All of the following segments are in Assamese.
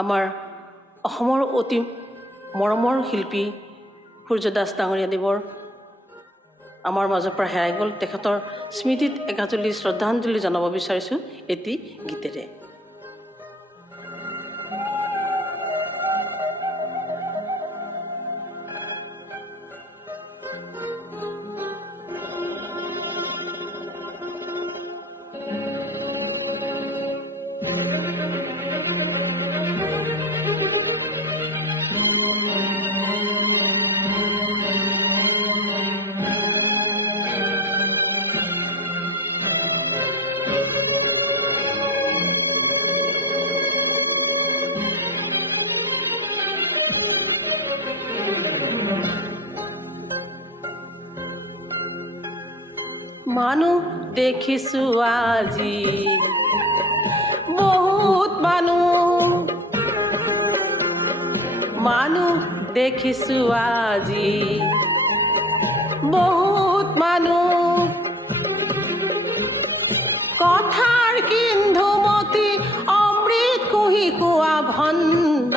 আমাৰ অসমৰ অতি মৰমৰ শিল্পী সূৰ্য দাস ডাঙৰীয়াদেৱৰ আমাৰ মাজৰ পৰা হেৰাই গ'ল। তেখেতৰ স্মৃতিত একাঁজলি শ্ৰদ্ধাঞ্জলি জনাব বিচাৰিছোঁ এটি গীতেৰে। মানুহ দেখিছোঁ আজি বহুত মানুহ দেখিছোঁ আজি বহুত মানুহ কথাৰ কিন্ধুমতি অমৃত কুহি কোৱা ভণ্ড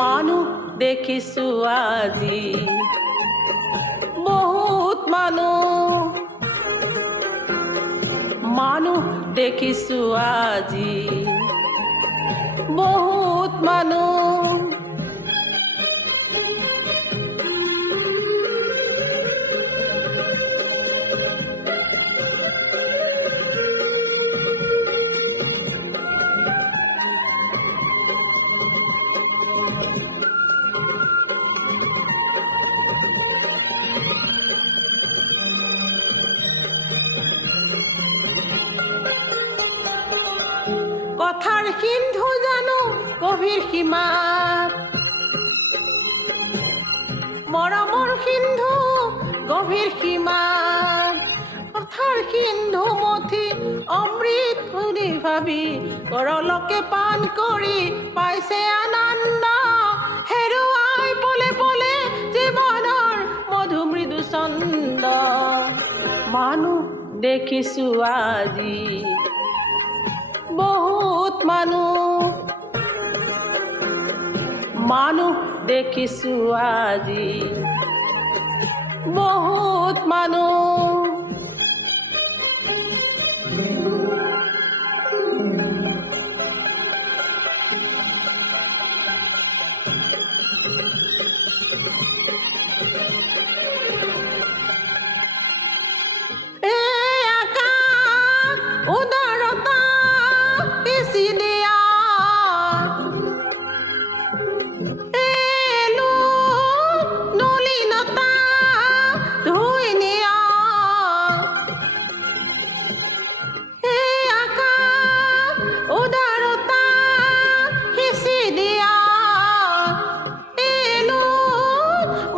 মানুহ দেখিছোঁ আজি বহুত মানুহ দেখিছোঁ আজি বহুত মানুহ কথাৰ সিন্ধু জানো গভীৰ সীমাত মৰমৰ সিন্ধু গভীৰ সীমাত কথাৰ সিন্ধু মথি অমৃত বুলি ভাবি গৰলকে পান কৰি পাইছে আনন্দ হেৰুৱাই পলে পলে জীৱনৰ মধু মৃদু ছন্দ মানুহ দেখিছোঁ আজি বহুত মানুহ দেখিছোঁ আজি বহুত মানুহ উদাৰতা বেছি দিয়া নলিনতা ধুই নিয়া উদাৰতা সিঁচি দিয়া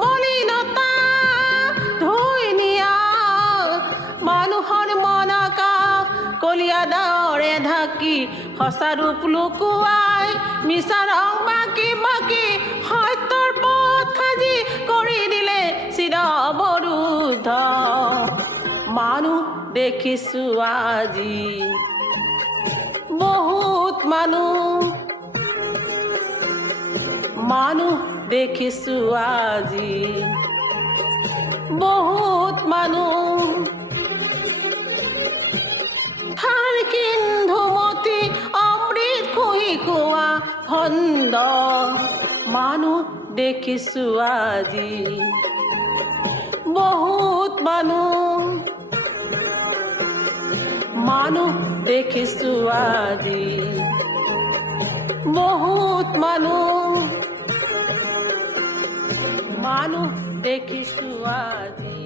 মলিনতা ধুই নিয়া মানুহৰ মন আকাশ কলীয়া ডাৱৰে ঢাকি সঁচা ৰূপ লুকুৱাই মিছা ৰং বাকি বাকি সত্যৰ পথ সাজি কৰি দিলে চিৰ অৱৰুদ্ধ মানুহ দেখিছোঁ আজি বহুত মানুহ দেখিছোঁ আজি বহুত মানুহ থাৰ কিন্ধুমতি অমৃত কুহি কোৱা ভণ্ড মানুহ দেখিছোঁ আজি বহুত মানুহ দেখিছোঁ আজি বহুত মানুহ দেখিছোঁ আজি